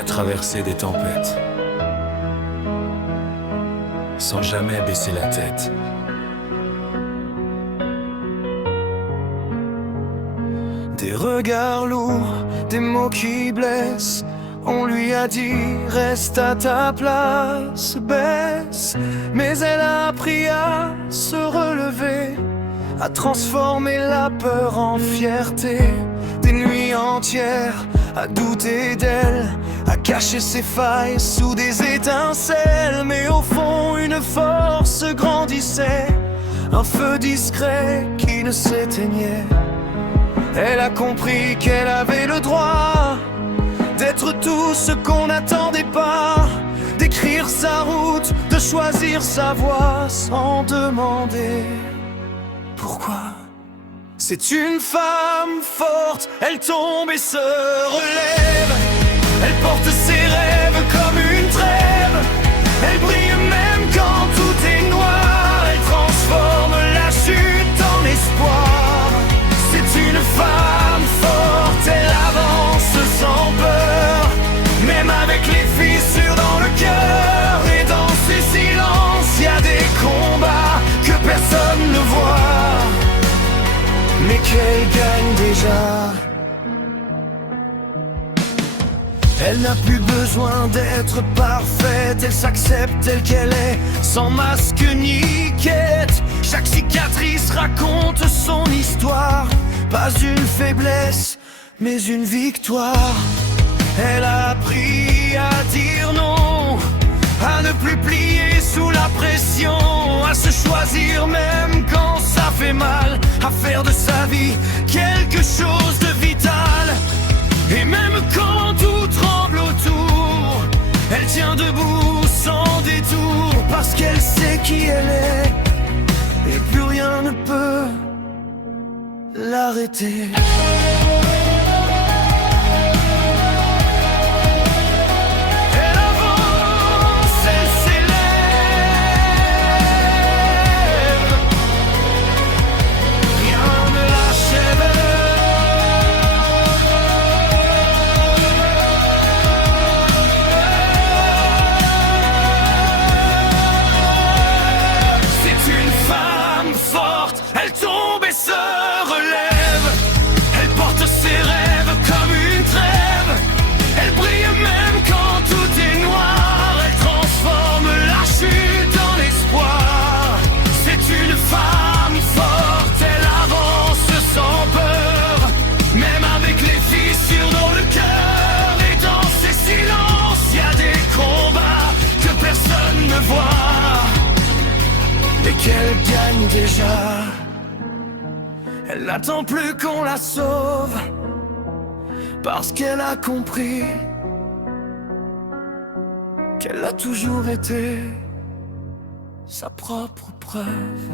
a traversé des tempêtes sans jamais baisser la tête. Des regards lourds, des mots qui blessent. On lui a dit reste à ta place, baisse. Mais elle a appris à se relever, à transformer la peur en fierté. Des nuits entières à douter d'elle, à cacher ses failles sous des étincelles. Mais au fond une force grandissait, un feu discret qui ne s'éteignait. Elle a compris qu'elle avait le droit d'être tout ce qu'on n'attendait pas, d'écrire sa route, de choisir sa voie sans demander pourquoi. C'est une femme forte, elle tombe et se relève. Elle porte ses rêves comme une trêve. Elle brille même quand tout est noir. Elle transforme la chute en espoir. C'est une femme forte, elle avance sans peur, même avec les fissures dans le cœur. Et dans ces silences, y a des combats que personne ne voit, mais qu'elle gagne déjà. Elle n'a plus besoin d'être parfaite, elle s'accepte telle qu'elle est, sans masque ni quête. Chaque cicatrice raconte son histoire, pas une faiblesse, mais une victoire. Elle a appris à dire non, à ne plus plier sous la pression, à se choisir même quand ça fait mal, à faire de sa vie quelque chose de vital. Et même quand tout tremble autour, elle tient debout sans détour, parce qu'elle sait qui elle est, et plus rien ne peut l'arrêter. Elle avance, elle s'élève, rien ne l'achève. C'est une femme forte, elle tombe et se relève. Elle porte ses rêves comme une trêve. Elle brille même quand tout est noir. Elle transforme la chute en espoir. C'est une femme forte, elle avance sans peur, même avec les fissures dans le cœur. Et dans ces silences, y a des combats que personne ne voit, et qu'elle gagne déjà. Elle n'attend plus qu'on la sauve, parce qu'elle a compris qu'elle a toujours été sa propre preuve.